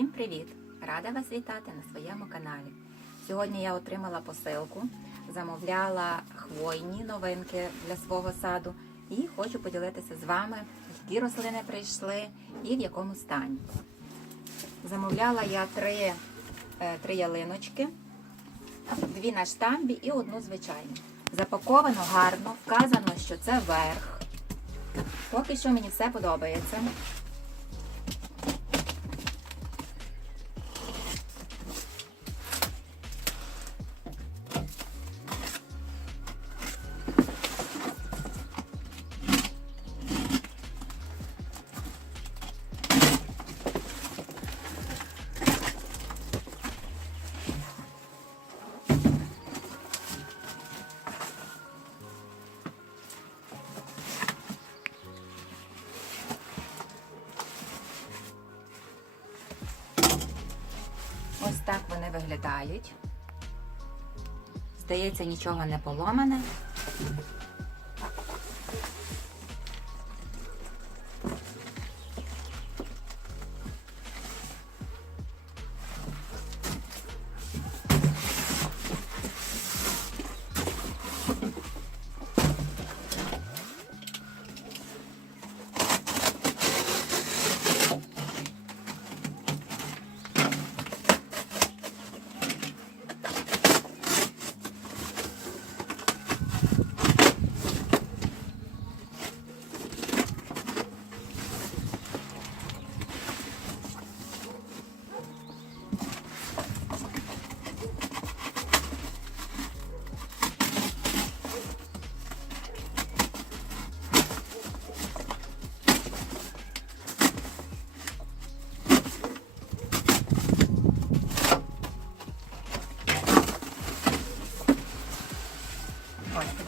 Всім привіт! Рада вас вітати на своєму каналі. Сьогодні я отримала посилку, замовляла хвойні новинки для свого саду і хочу поділитися з вами, які рослини прийшли і в якому стані. Замовляла я три, е, три ялиночки, дві на штамбі і одну звичайну. Запаковано гарно, вказано, що це верх. Поки що мені все подобається. Так вони виглядають. Здається, нічого не поломане.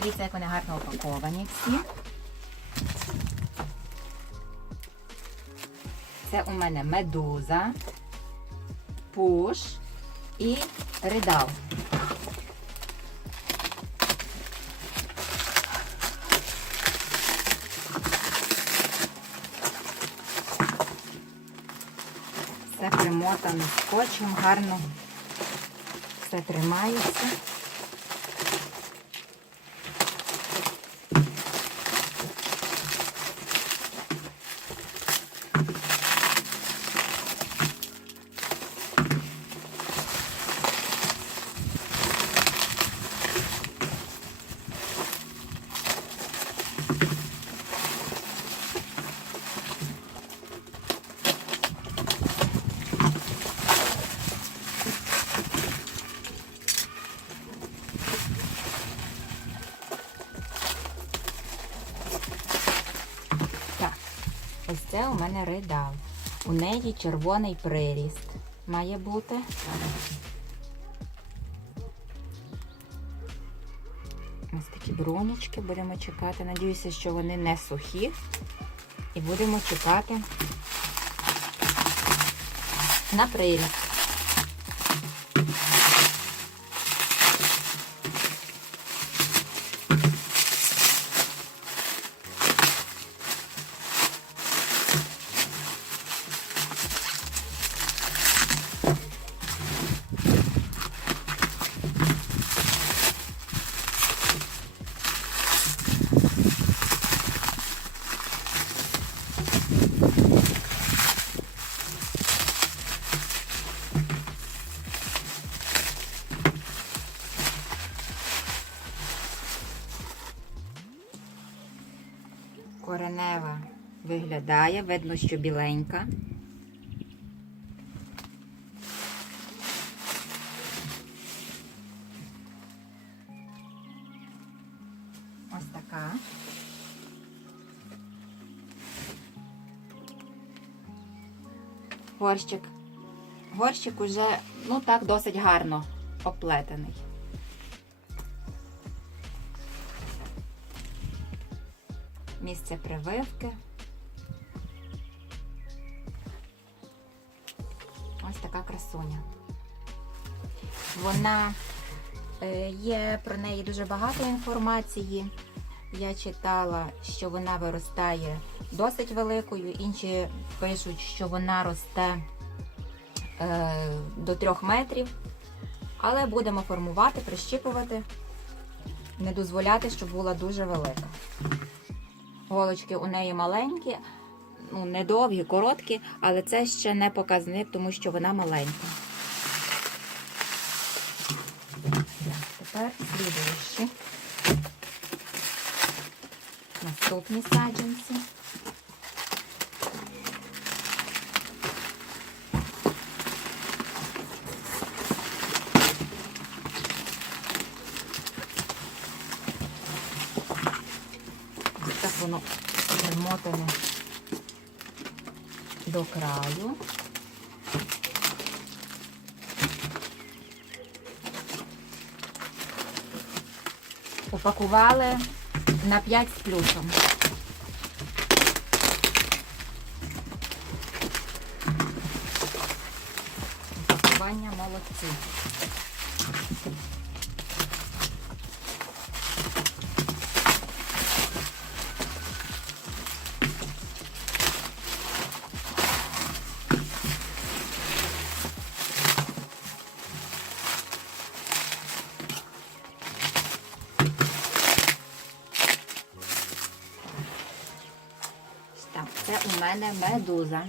Ось, подивіться, як вони гарно упаковані всі. Це у мене медуза, пуш і ридал. Все примотано скотчем, гарно все тримається. Так, ось це у мене ридал. У неї червоний приріст має бути. Ось такі бронечки будемо чекати. Надіюся, що вони не сухі. І будемо чекати на приріст. Виглядає, видно, що біленька. Ось така. Горщик. Горщик уже, ну так, досить гарно оплетений. місце прививки. Така красуня. Вона е, є про неї дуже багато інформації. Я читала, що вона виростає досить великою, інші пишуть, що вона росте е, до 3 метрів. Але будемо формувати, прищіпувати, не дозволяти, щоб була дуже велика. Голочки у неї маленькі, ну, не довгі, короткі, але це ще не показник, тому що вона маленька. Тепер слідуючі. Наступні саджанці. Так воно примотане до краю. Упакували на 5 з плюсом. Упакування молодці. Мене медуза.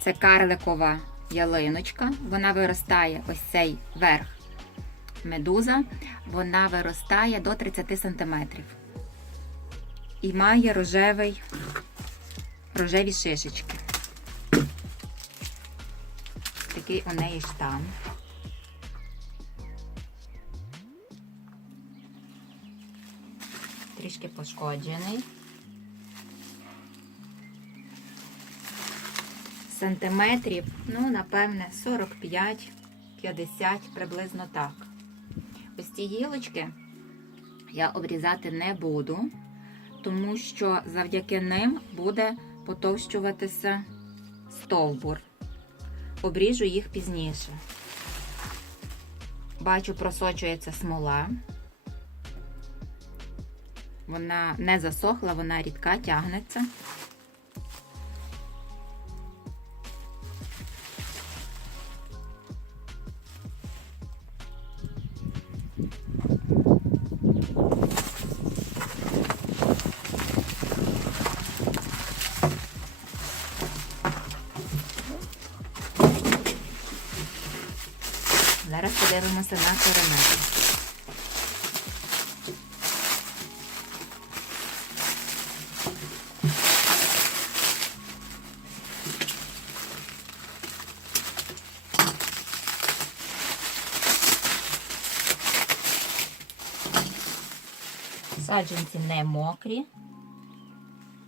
Це карликова ялиночка. Вона виростає ось цей верх медуза. Вона виростає до 30 см. І має рожевий, рожеві шишечки. Такий у неї штам. Трішки пошкоджений. Сантиметрів, ну, напевне, 45-50, приблизно так. Ось ці гілочки я обрізати не буду, тому що завдяки ним буде потовщуватися стовбур. Обріжу їх пізніше. Бачу, просочується смола. Вона не засохла, вона рідка, тягнеться. Зараз подивимося на коремети. Саджанці не мокрі.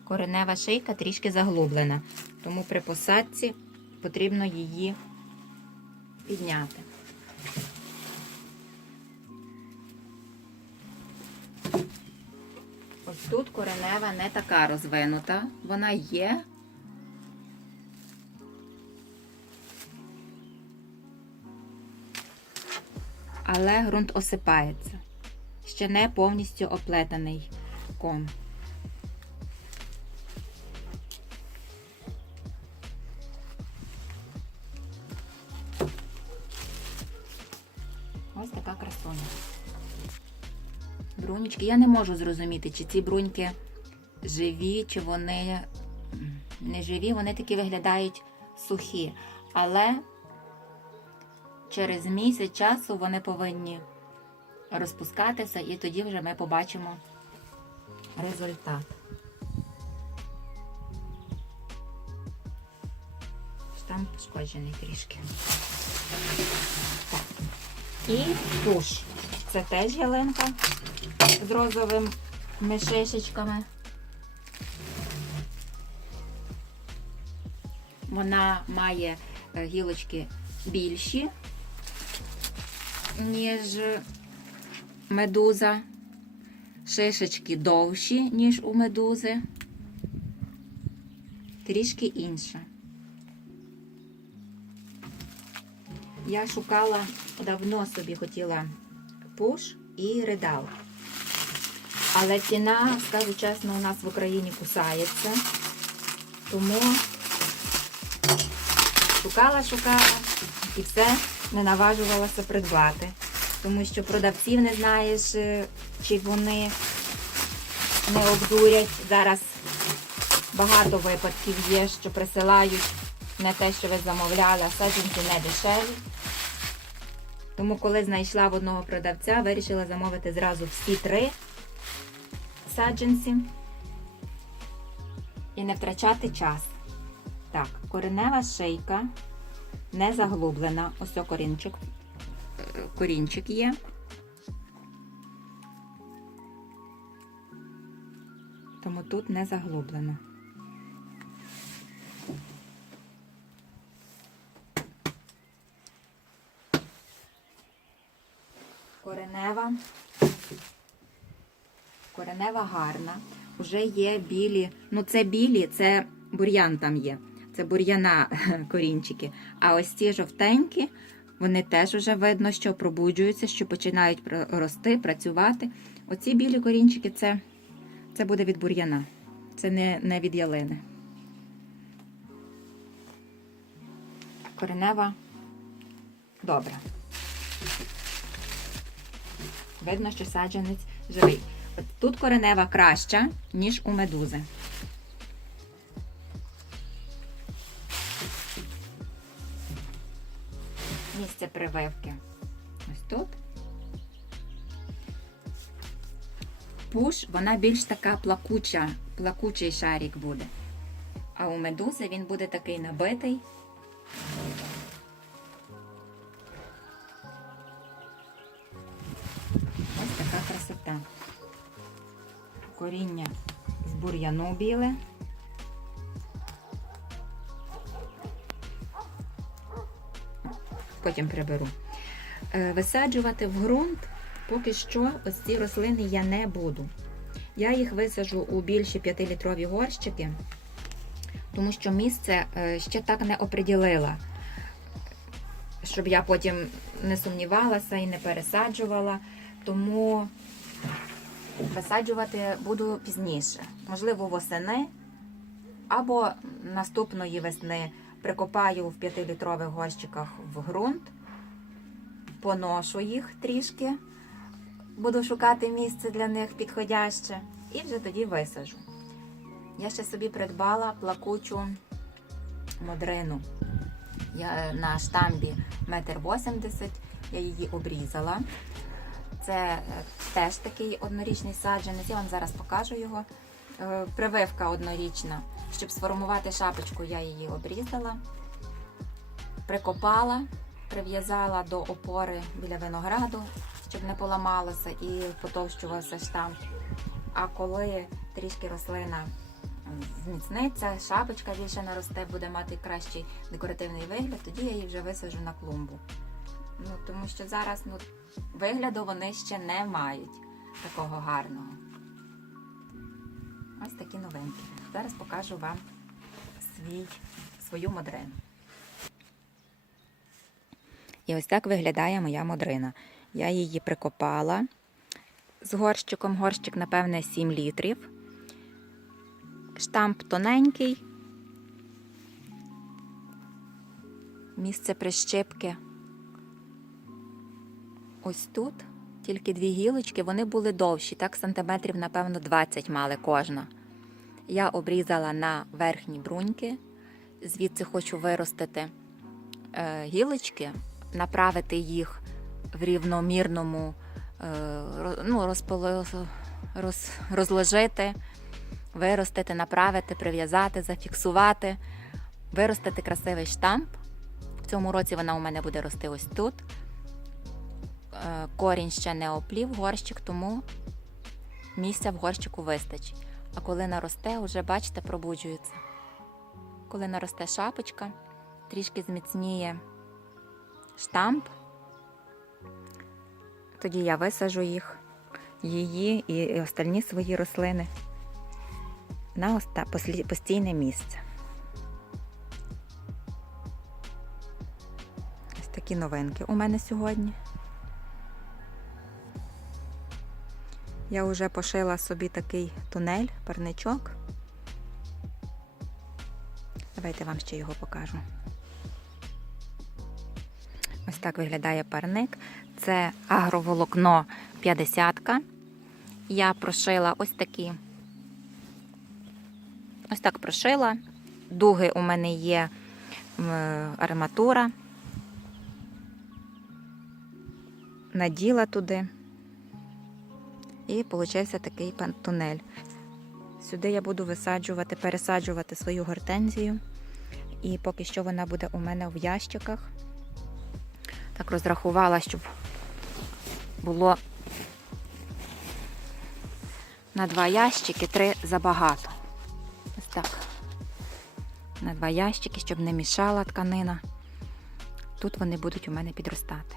Коренева шийка трішки заглублена, тому при посадці потрібно її підняти. Ось тут коренева не така розвинута, вона є. Але ґрунт осипається. Ще не повністю оплетений ком. Ось така красоня. Брунічки. Я не можу зрозуміти, чи ці бруньки живі, чи вони не живі, вони такі виглядають сухі. Але через місяць часу вони повинні розпускатися, і тоді вже ми побачимо результат. Там пошкоджений трішки. Так. І туш. Це теж ялинка з розовими шишечками. Вона має е, гілочки більші, ніж медуза. Шишечки довші, ніж у медузи. Трішки інша. Я шукала давно собі хотіла пуш і ридал. Але ціна, скажу чесно, у нас в Україні кусається. Тому шукала, шукала і все не наважувалася придбати. Тому що продавців не знаєш, е, чи вони не обдурять. Зараз багато випадків є, що присилають не те, що ви замовляли, а саджанці не дешеві. Тому, коли знайшла в одного продавця, вирішила замовити зразу всі три саджанці і не втрачати час. Так, коренева шийка не заглублена. Ось корінчик. Корінчик є. Тому тут не заглублено. Коренева. Коренева гарна. Уже є білі. Ну, це білі, це бур'ян там є. Це бур'яна корінчики. А ось ці жовтенькі, вони теж вже видно, що пробуджуються, що починають рости, працювати. Оці білі корінчики це, це буде від бур'яна. Це не, не від ялини. Коренева добра. Видно, що саджанець живий. Тут коренева краща, ніж у медузи. Місце прививки. Ось тут. Пуш, вона більш така плакуча, плакучий шарик буде. А у медузи він буде такий набитий. Ось така красота. Коріння з бур'яну біле. Потім приберу. Е, Висаджувати в ґрунт поки що ось ці рослини я не буду. Я їх висаджу у більші 5-літрові горщики, тому що місце е, ще так не оприділила, щоб я потім не сумнівалася і не пересаджувала. Тому висаджувати буду пізніше. Можливо, восени або наступної весни прикопаю в 5-літрових горщиках в ґрунт, поношу їх трішки, буду шукати місце для них підходяще і вже тоді висаджу. Я ще собі придбала плакучу модрину. Я на штамбі 1,80 м, я її обрізала. Це е, теж такий однорічний саджанець. Я вам зараз покажу його. Е, Прививка однорічна. Щоб сформувати шапочку, я її обрізала, прикопала, прив'язала до опори біля винограду, щоб не поламалося і потовщувався штамп. А коли трішки рослина зміцниться, шапочка більше наросте, буде мати кращий декоративний вигляд, тоді я її вже висаджу на клумбу. Ну, тому що зараз ну, вигляду вони ще не мають такого гарного. Ось такі новинки. Зараз покажу вам свій, свою модрину. І ось так виглядає моя модрина. Я її прикопала з горщиком. Горщик, напевне, 7 літрів. Штамп тоненький. Місце прищепки ось тут. Тільки дві гілочки, вони були довші, так сантиметрів, напевно, 20 мали кожна. Я обрізала на верхні бруньки, звідси хочу виростити е, гілочки, направити їх в рівномірному, е, ну, розполо- роз, розложити, виростити, направити, прив'язати, зафіксувати, виростити красивий штамп. В цьому році вона у мене буде рости ось тут. Е, Корінь ще не оплів горщик, тому місця в горщику вистачить. А коли наросте, вже бачите, пробуджується. Коли наросте шапочка, трішки зміцніє штамп, тоді я висажу їх, її і остальні свої рослини на постійне місце. Ось такі новинки у мене сьогодні. Я вже пошила собі такий тунель, парничок. Давайте вам ще його покажу. Ось так виглядає парник. Це агроволокно 50-ка. Я прошила ось такі. Ось так прошила. Дуги у мене є арматура. Наділа туди. І получився такий тунель. Сюди я буду висаджувати, пересаджувати свою гортензію. І поки що вона буде у мене в ящиках. Так розрахувала, щоб було на два ящики, три забагато. Ось так. На два ящики, щоб не мішала тканина. Тут вони будуть у мене підростати.